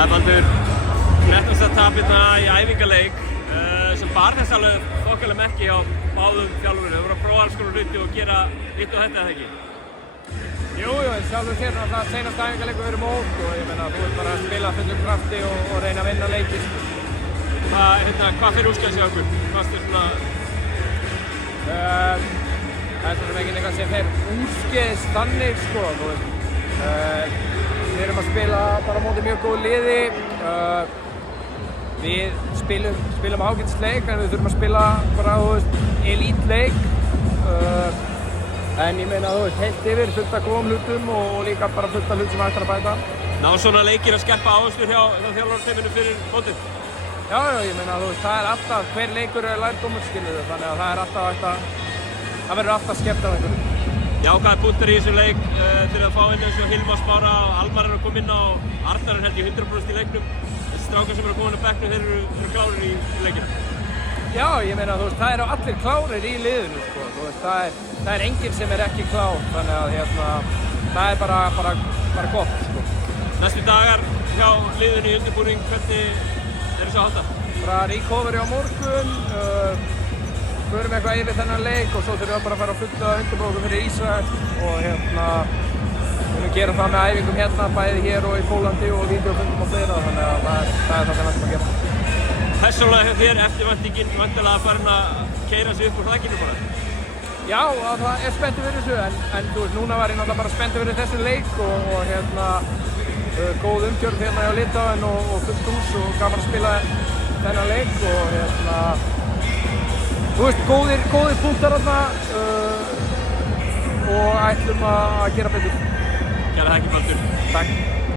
Það er Baldur 13. tapirna í æfingaleik sem bar þess alveg þokkalega merki hjá báðum þjálfurum. Þau voru að prófa alls konar hluti og gera hitt og þetta, eða ekki? Jú, en sjálfur sér náttúrulega seinasta æfingaleikur verið mót og ég meina þú ert bara að spila fullum krafti og reyna að vinna leikinn. Hvað fyrir úrskæðs hjá okkur? Hvað styrir svona? Það er svona ekki eitthvað sem fer úrskeiðis þannig, sko, þú veist. Við erum að spila bara á móti mjög góð liði. Við spilum ágætisleik en við þurfum að spila bara, þú veist, elítleik. En ég meina, þú veist, heilt yfir fullt af góðum hlutum og líka bara fullt af hlut sem hægt er að bæta. Ná svona leikir að skerpa áherslur hjá þjálfarteyminu fyrir mótið? Já, ég meina, þú veist, það er alltaf, hver leikur er lærdómur, skilurðu, þannig að það er alltaf hægt það verður alltaf skerpt af einhverju. Jákvæðir punktar í þessu leik til að fá inn eins og Hilmar Smára og Almar er að koma inn á Arnar er held ég 100% í leiknum. Þessi strákar sem eru að koma inn á bekknum, þeir eru klárir í leikinu. Já, ég meina, þú veist, það eru allir klárir í liðinu, sko, þú veist, það er enginn sem er ekki klár, þannig að það er bara gott, sko. Næstu dagar hjá liðinu í undirbúning, hvernig er þessu að halda? Bara recovery á morgun, förum eitthvað yfir þennan leik og svo þurfum við bara að fara að fulla undirbúningu fyrir Ísrael og við munum gera það með æfingum hérna, bæði hér og í Pólandi og vídeofundum og fleira, þannig að það er það sem við ætlum að gera. Persónulega hjá þér eftirvæntingin væntanlega farin að keyra sig upp úr þakkinu bara? Já, það er spenntur fyrir þessu, en þú veist, núna var ég náttúrulega bara spenntur fyrir þessum leik og góð umgjörð hérna hjá Litáen og fullt hús og gaman að spila þennan leik og þú veist, góðir punktar þarna og ætlum að gera betur. Kæra þakkir, Baldur. Takk.